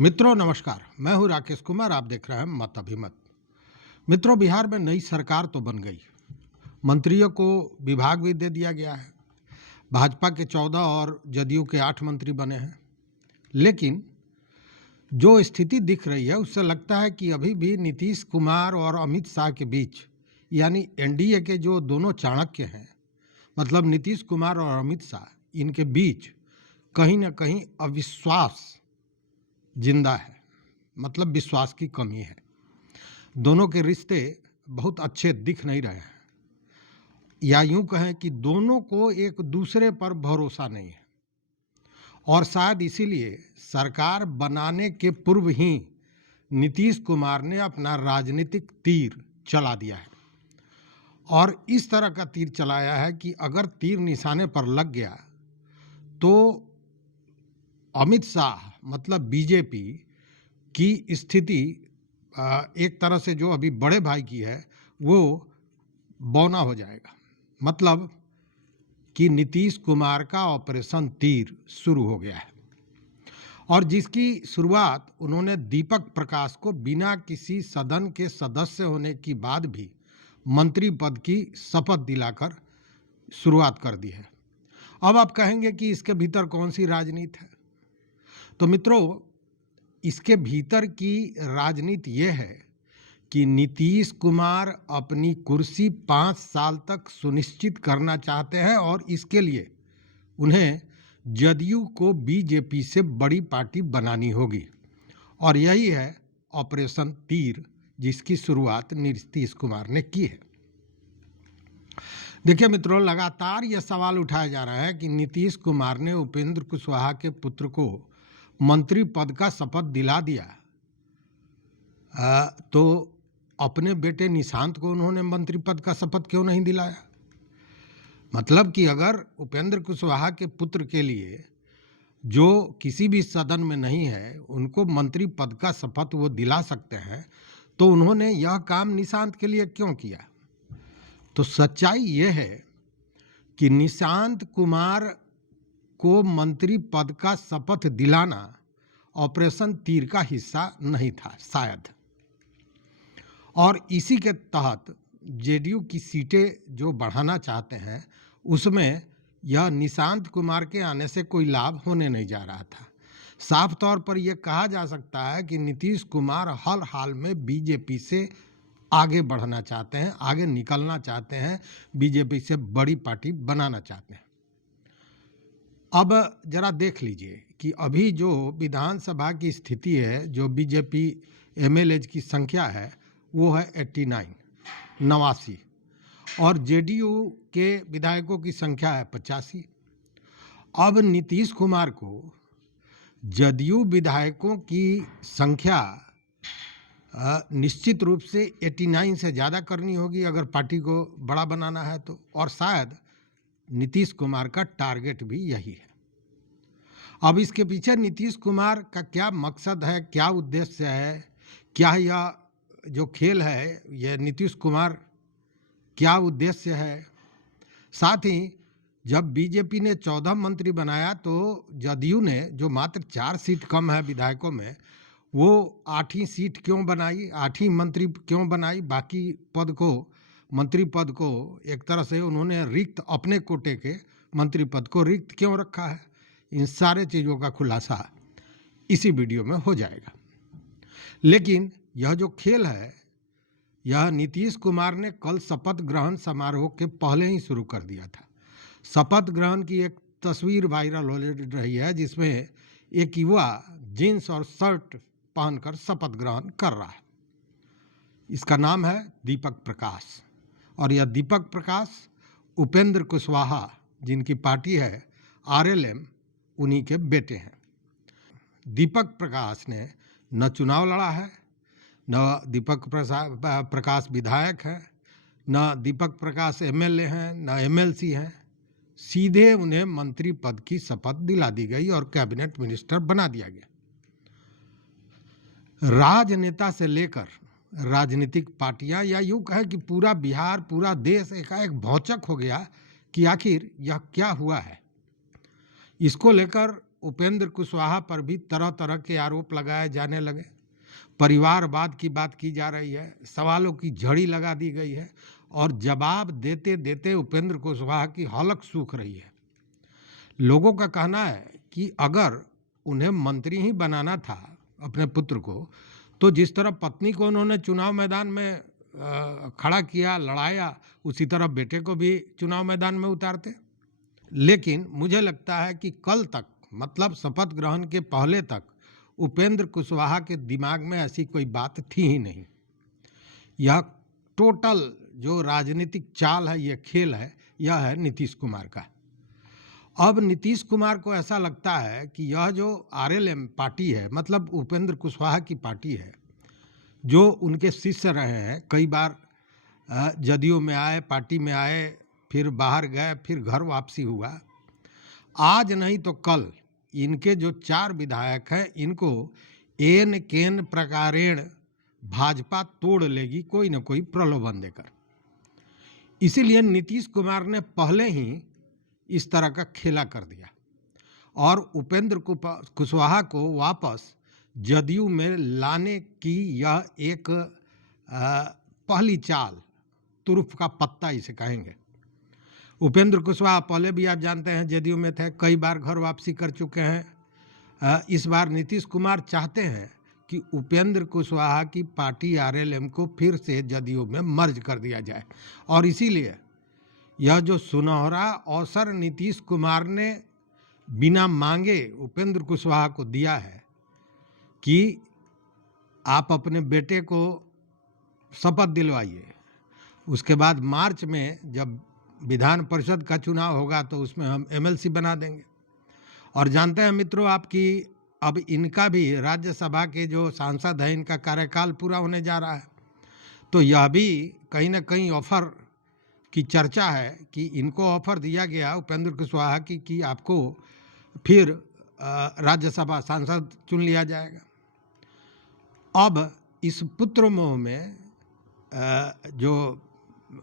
मित्रों नमस्कार, मैं हूं राकेश कुमार। आप देख रहे हैं मत अभिमत। मित्रों, बिहार में नई सरकार तो बन गई, मंत्रियों को विभाग भी दे दिया गया है। भाजपा के 14 और जदयू के 8 मंत्री बने हैं। लेकिन जो स्थिति दिख रही है उससे लगता है कि अभी भी नीतीश कुमार और अमित शाह के बीच, यानी एनडीए के जो दोनों चाणक्य हैं, मतलब नीतीश कुमार और अमित शाह, इनके बीच कहीं ना कहीं अविश्वास जिंदा है। मतलब विश्वास की कमी है। दोनों के रिश्ते बहुत अच्छे दिख नहीं रहे हैं, या यूं कहें कि दोनों को एक दूसरे पर भरोसा नहीं है। और शायद इसीलिए सरकार बनाने के पूर्व ही नीतीश कुमार ने अपना राजनीतिक तीर चला दिया है। और इस तरह का तीर चलाया है कि अगर तीर निशाने पर लग गया तो अमित शाह मतलब बीजेपी की स्थिति एक तरह से जो अभी बड़े भाई की है वो बौना हो जाएगा। मतलब कि नीतीश कुमार का ऑपरेशन तीर शुरू हो गया है। और जिसकी शुरुआत उन्होंने दीपक प्रकाश को बिना किसी सदन के सदस्य होने की बाद भी मंत्री पद की शपथ दिलाकर शुरुआत कर दी है। अब आप कहेंगे कि इसके भीतर कौन सी राजनीति है? तो मित्रों, इसके भीतर की राजनीति ये है कि नीतीश कुमार अपनी कुर्सी 5 साल तक सुनिश्चित करना चाहते हैं और इसके लिए उन्हें जदयू को बीजेपी से बड़ी पार्टी बनानी होगी। और यही है ऑपरेशन तीर, जिसकी शुरुआत नीतीश कुमार ने की है। देखिए मित्रों, लगातार यह सवाल उठाया जा रहा है कि नीतीश कुमार ने उपेंद्र कुशवाहा के पुत्र को मंत्री पद का शपथ दिला दिया, तो अपने बेटे निशांत को उन्होंने मंत्री पद का शपथ क्यों नहीं दिलाया? मतलब कि अगर उपेंद्र कुशवाहा के पुत्र के लिए, जो किसी भी सदन में नहीं है, उनको मंत्री पद का शपथ वो दिला सकते हैं, तो उन्होंने यह काम निशांत के लिए क्यों किया? तो सच्चाई ये है कि निशांत कुमार को मंत्री पद का शपथ दिलाना ऑपरेशन तीर का हिस्सा नहीं था शायद। और इसी के तहत जेडीयू की सीटें जो बढ़ाना चाहते हैं उसमें यह निशांत कुमार के आने से कोई लाभ होने नहीं जा रहा था। साफ तौर पर यह कहा जा सकता है कि नीतीश कुमार हर हाल में बीजेपी से आगे बढ़ना चाहते हैं, आगे निकलना चाहते हैं, बीजेपी से बड़ी पार्टी बनाना चाहते हैं। अब जरा देख लीजिए कि अभी जो विधानसभा की स्थिति है, जो बीजेपी एमएलए की संख्या है वो है 89 और जेडीयू के विधायकों की संख्या है 85। अब नीतीश कुमार को जदयू विधायकों की संख्या निश्चित रूप से 89 से ज़्यादा करनी होगी अगर पार्टी को बड़ा बनाना है तो। और शायद नीतीश कुमार का टारगेट भी यही है। अब इसके पीछे नीतीश कुमार का क्या मकसद है, क्या उद्देश्य है, क्या यह जो खेल है यह नीतीश कुमार क्या उद्देश्य है? साथ ही जब बीजेपी ने 14 मंत्री बनाया तो जदयू ने, जो मात्र 4 सीट कम है विधायकों में, वो 8ही सीट क्यों बनाई, 8ही मंत्री क्यों बनाई? बाकी पद को, मंत्री पद को एक तरह से उन्होंने रिक्त, अपने कोटे के मंत्री पद को रिक्त क्यों रखा है? इन सारे चीज़ों का खुलासा इसी वीडियो में हो जाएगा। लेकिन यह जो खेल है यह नीतीश कुमार ने कल शपथ ग्रहण समारोह के पहले ही शुरू कर दिया था। शपथ ग्रहण की एक तस्वीर वायरल हो रही है जिसमें एक युवा जीन्स और शर्ट पहनकर शपथ ग्रहण कर रहा है। इसका नाम है दीपक प्रकाश। और यह दीपक प्रकाश उपेंद्र कुशवाहा, जिनकी पार्टी है आरएलएम, उन्हीं के बेटे हैं। दीपक प्रकाश ने न चुनाव लड़ा है, न दीपक प्रकाश विधायक है, न दीपक प्रकाश एमएलए हैं, न एमएलसी हैं। सीधे उन्हें मंत्री पद की शपथ दिला दी गई और कैबिनेट मिनिस्टर बना दिया गया। राजनेता से लेकर राजनीतिक पार्टियां, या यूं कहें कि पूरा बिहार, पूरा देश एकाएक भौचक हो गया कि आखिर यह क्या हुआ है। इसको लेकर उपेंद्र कुशवाहा पर भी तरह तरह के आरोप लगाए जाने लगे। परिवारवाद की बात की जा रही है, सवालों की झड़ी लगा दी गई है और जवाब देते देते उपेंद्र कुशवाहा की हलक सूख रही है। लोगों का कहना है कि अगर उन्हें मंत्री ही बनाना था अपने पुत्र को, तो जिस तरह पत्नी को उन्होंने चुनाव मैदान में खड़ा किया, लड़ाया, उसी तरह बेटे को भी चुनाव मैदान में उतारते। लेकिन मुझे लगता है कि कल तक, मतलब शपथ ग्रहण के पहले तक, उपेंद्र कुशवाहा के दिमाग में ऐसी कोई बात थी ही नहीं। यह टोटल जो राजनीतिक चाल है, यह खेल है, यह है नीतीश कुमार का। अब नीतीश कुमार को ऐसा लगता है कि यह जो आरएलएम पार्टी है, मतलब उपेंद्र कुशवाहा की पार्टी है, जो उनके शिष्य रहे हैं, कई बार जदयू में आए, पार्टी में आए, फिर बाहर गए, फिर घर वापसी हुआ, आज नहीं तो कल इनके जो 4 विधायक हैं, इनको एन केन प्रकारेण भाजपा तोड़ लेगी कोई न कोई प्रलोभन देकर। इसीलिए नीतीश कुमार ने पहले ही इस तरह का खेला कर दिया और उपेंद्र कुशवाहा को वापस जदयू में लाने की यह एक पहली चाल, तुरुफ का पत्ता इसे कहेंगे। उपेंद्र कुशवाहा पहले भी आप जानते हैं जदयू में थे, कई बार घर वापसी कर चुके हैं। इस बार नीतीश कुमार चाहते हैं कि उपेंद्र कुशवाहा की पार्टी आरएलएम को फिर से जदयू में मर्ज कर दिया जाए और इसीलिए यह जो सुनहरा अवसर नीतीश कुमार ने बिना मांगे उपेंद्र कुशवाहा को दिया है कि आप अपने बेटे को शपथ दिलवाइए, उसके बाद मार्च में जब विधान परिषद का चुनाव होगा तो उसमें हम एमएलसी बना देंगे। और जानते हैं मित्रों आप कि अब इनका भी राज्यसभा के जो सांसद हैं, इनका कार्यकाल पूरा होने जा रहा है, तो यह भी कहीं ना कहीं ऑफर की चर्चा है कि इनको ऑफर दिया गया उपेंद्र कुशवाहा की कि आपको फिर राज्यसभा सांसद चुन लिया जाएगा। अब इस पुत्र मोह में जो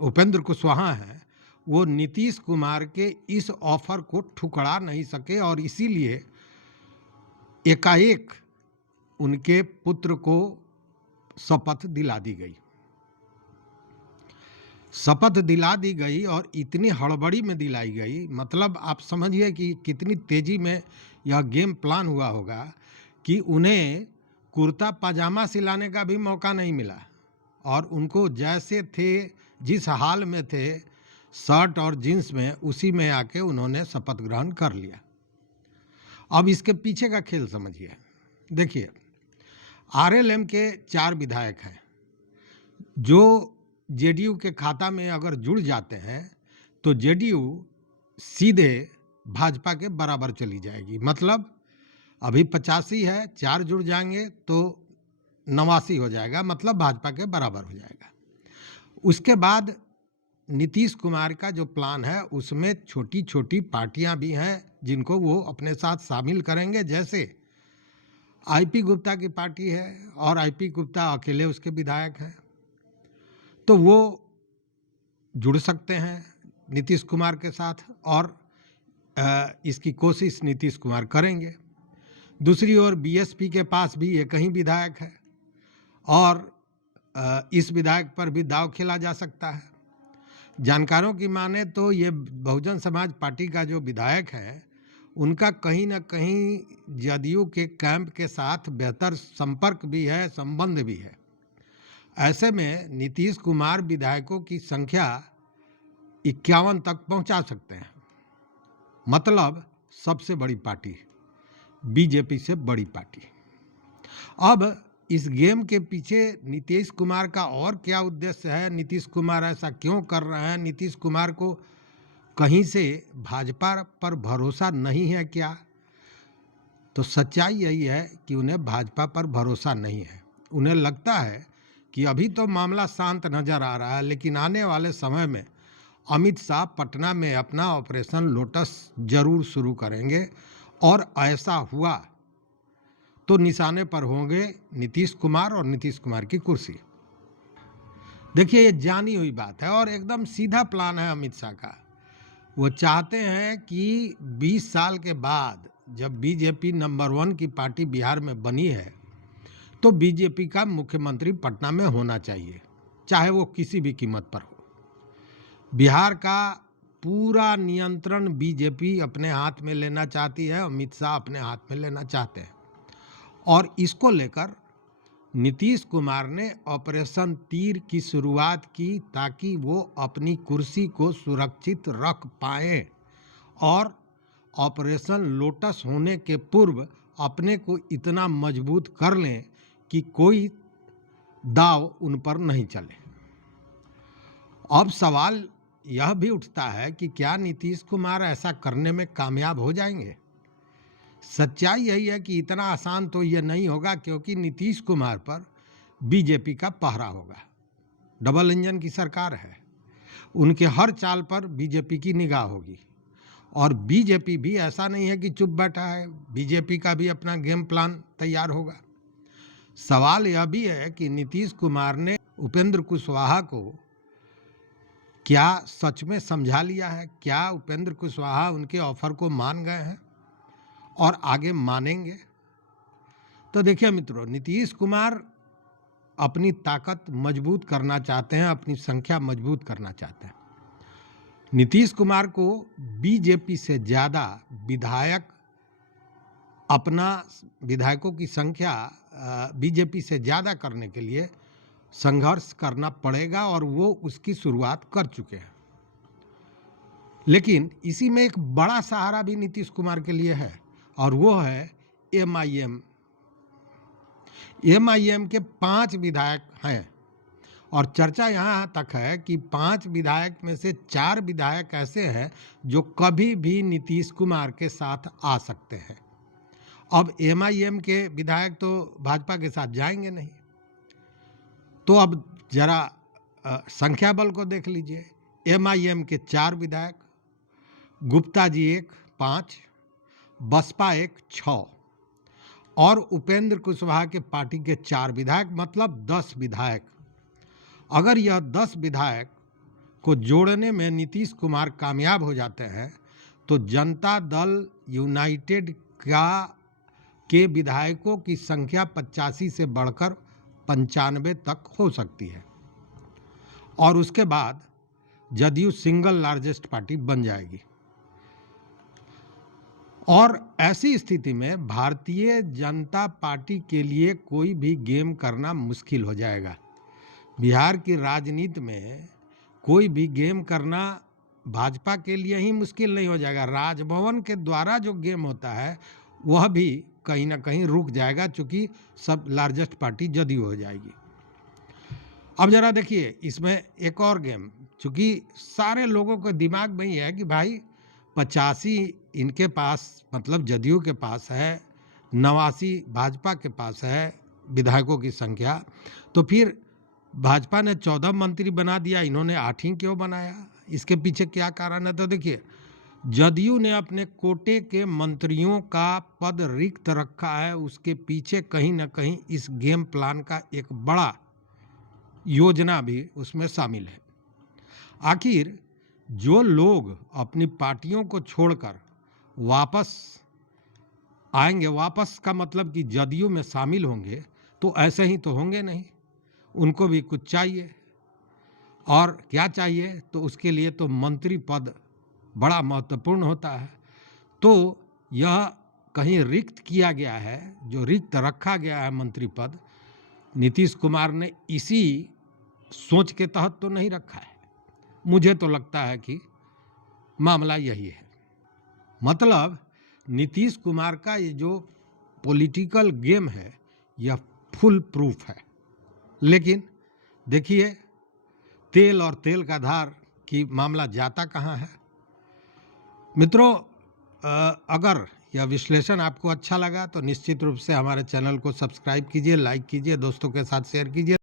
उपेंद्र कुशवाहा हैं, वो नीतीश कुमार के इस ऑफर को ठुकरा नहीं सके और इसीलिए एकाएक उनके पुत्र को शपथ दिला दी गई। शपथ दिला दी गई और इतनी हड़बड़ी में दिलाई गई, मतलब आप समझिए कि कितनी तेजी में यह गेम प्लान हुआ होगा कि उन्हें कुर्ता पाजामा सिलाने का भी मौका नहीं मिला और उनको जैसे थे, जिस हाल में थे, शर्ट और जींस में, उसी में आके उन्होंने शपथ ग्रहण कर लिया। अब इसके पीछे का खेल समझिए। देखिए, आरएलएम के 4 विधायक हैं जो जेडीयू के खाता में अगर जुड़ जाते हैं तो जेडीयू सीधे भाजपा के बराबर चली जाएगी। मतलब अभी 85 है, 4 जुड़ जाएंगे तो 89 हो जाएगा, मतलब भाजपा के बराबर हो जाएगा। उसके बाद नीतीश कुमार का जो प्लान है उसमें छोटी छोटी पार्टियां भी हैं जिनको वो अपने साथ शामिल करेंगे, जैसे आईपी गुप्ता की पार्टी है और आईपी गुप्ता अकेले उसके विधायक हैं, तो वो जुड़ सकते हैं नीतीश कुमार के साथ और इसकी कोशिश नीतीश कुमार करेंगे। दूसरी ओर बीएसपी के पास भी एक ही विधायक है और इस विधायक पर भी दांव खेला जा सकता है। जानकारों की माने तो ये बहुजन समाज पार्टी का जो विधायक है उनका कहीं ना कहीं जदयू के कैंप के साथ बेहतर संपर्क भी है, संबंध भी है। ऐसे में नीतीश कुमार विधायकों की संख्या 51 तक पहुंचा सकते हैं, मतलब सबसे बड़ी पार्टी, बीजेपी से बड़ी पार्टी। अब इस गेम के पीछे नीतीश कुमार का और क्या उद्देश्य है, नीतीश कुमार ऐसा क्यों कर रहे हैं, नीतीश कुमार को कहीं से भाजपा पर भरोसा नहीं है क्या? तो सच्चाई यही है कि उन्हें भाजपा पर भरोसा नहीं है। उन्हें लगता है कि अभी तो मामला शांत नजर आ रहा है, लेकिन आने वाले समय में अमित शाह पटना में अपना ऑपरेशन लोटस जरूर शुरू करेंगे और ऐसा हुआ तो निशाने पर होंगे नीतीश कुमार और नीतीश कुमार की कुर्सी। देखिए, ये जानी हुई बात है और एकदम सीधा प्लान है अमित शाह का। वो चाहते हैं कि 20 साल के बाद जब बीजेपी नंबर 1 की पार्टी बिहार में बनी है तो बीजेपी का मुख्यमंत्री पटना में होना चाहिए, चाहे वो किसी भी कीमत पर हो। बिहार का पूरा नियंत्रण बीजेपी अपने हाथ में लेना चाहती है, अमित शाह अपने हाथ में लेना चाहते हैं और इसको लेकर नीतीश कुमार ने ऑपरेशन तीर की शुरुआत की ताकि वो अपनी कुर्सी को सुरक्षित रख पाएं और ऑपरेशन लोटस होने के पूर्व अपने को इतना मजबूत कर लें कि कोई दाव उन पर नहीं चले। अब सवाल यह भी उठता है कि क्या नीतीश कुमार ऐसा करने में कामयाब हो जाएंगे? सच्चाई यही है कि इतना आसान तो यह नहीं होगा, क्योंकि नीतीश कुमार पर बीजेपी का पहरा होगा। डबल इंजन की सरकार है, उनके हर चाल पर बीजेपी की निगाह होगी और बीजेपी भी ऐसा नहीं है कि चुप बैठा है, बीजेपी का भी अपना गेम प्लान तैयार होगा। सवाल यह भी है कि नीतीश कुमार ने उपेंद्र कुशवाहा को क्या सच में समझा लिया है? क्या उपेंद्र कुशवाहा उनके ऑफर को मान गए हैं और आगे मानेंगे? तो देखिए मित्रों, नीतीश कुमार अपनी ताकत मजबूत करना चाहते हैं, अपनी संख्या मजबूत करना चाहते हैं। नीतीश कुमार को बीजेपी से ज़्यादा विधायकों की संख्या बीजेपी से ज़्यादा करने के लिए संघर्ष करना पड़ेगा और वो उसकी शुरुआत कर चुके हैं। लेकिन इसी में एक बड़ा सहारा भी नीतीश कुमार के लिए है और वो है एमआईएम। एमआईएम के 5 विधायक हैं और चर्चा यहाँ तक है कि 5 विधायक में से 4 विधायक ऐसे हैं जो कभी भी नीतीश कुमार के साथ आ सकते हैं। अब एमआईएम के विधायक तो भाजपा के साथ जाएंगे नहीं, तो अब जरा संख्या बल को देख लीजिए। एमआईएम के 4 विधायक, गुप्ता जी 1 5, बसपा 1 6 और उपेंद्र कुशवाहा के पार्टी के 4 विधायक, मतलब 10 विधायक। अगर यह 10 विधायक को जोड़ने में नीतीश कुमार कामयाब हो जाते हैं तो जनता दल यूनाइटेड के विधायकों की संख्या 85 से बढ़कर 95 तक हो सकती है और उसके बाद जदयू सिंगल लार्जेस्ट पार्टी बन जाएगी। और ऐसी स्थिति में भारतीय जनता पार्टी के लिए कोई भी गेम करना मुश्किल हो जाएगा। बिहार की राजनीति में कोई भी गेम करना भाजपा के लिए ही मुश्किल नहीं हो जाएगा, राजभवन के द्वारा जो गेम होता है वह भी कहीं ना कहीं रुक जाएगा, चूंकि सब लार्जेस्ट पार्टी जदयू हो जाएगी। अब जरा देखिए इसमें एक और गेम, चूंकि सारे लोगों के दिमाग में ही है कि भाई 85 इनके पास मतलब जदयू के पास है, 89 भाजपा के पास है विधायकों की संख्या, तो फिर भाजपा ने 14 मंत्री बना दिया, इन्होंने 8 ही क्यों बनाया? इसके पीछे क्या कारण है? तो देखिए, जदयू ने अपने कोटे के मंत्रियों का पद रिक्त रखा है, उसके पीछे कहीं ना कहीं इस गेम प्लान का एक बड़ा योजना भी उसमें शामिल है। आखिर जो लोग अपनी पार्टियों को छोड़कर वापस आएंगे, वापस का मतलब कि जदयू में शामिल होंगे, तो ऐसे ही तो होंगे नहीं, उनको भी कुछ चाहिए। और क्या चाहिए? तो उसके लिए तो मंत्री पद बड़ा महत्वपूर्ण होता है। तो यह कहीं रिक्त किया गया है, जो रिक्त रखा गया है मंत्री पद, नीतीश कुमार ने इसी सोच के तहत तो नहीं रखा है। मुझे तो लगता है कि मामला यही है। मतलब नीतीश कुमार का ये जो पॉलिटिकल गेम है यह फुल प्रूफ है। लेकिन देखिए, तेल और तेल का धार की मामला जाता कहाँ है। मित्रों, अगर यह विश्लेषण आपको अच्छा लगा तो निश्चित रूप से हमारे चैनल को सब्सक्राइब कीजिए, लाइक कीजिए, दोस्तों के साथ शेयर कीजिए।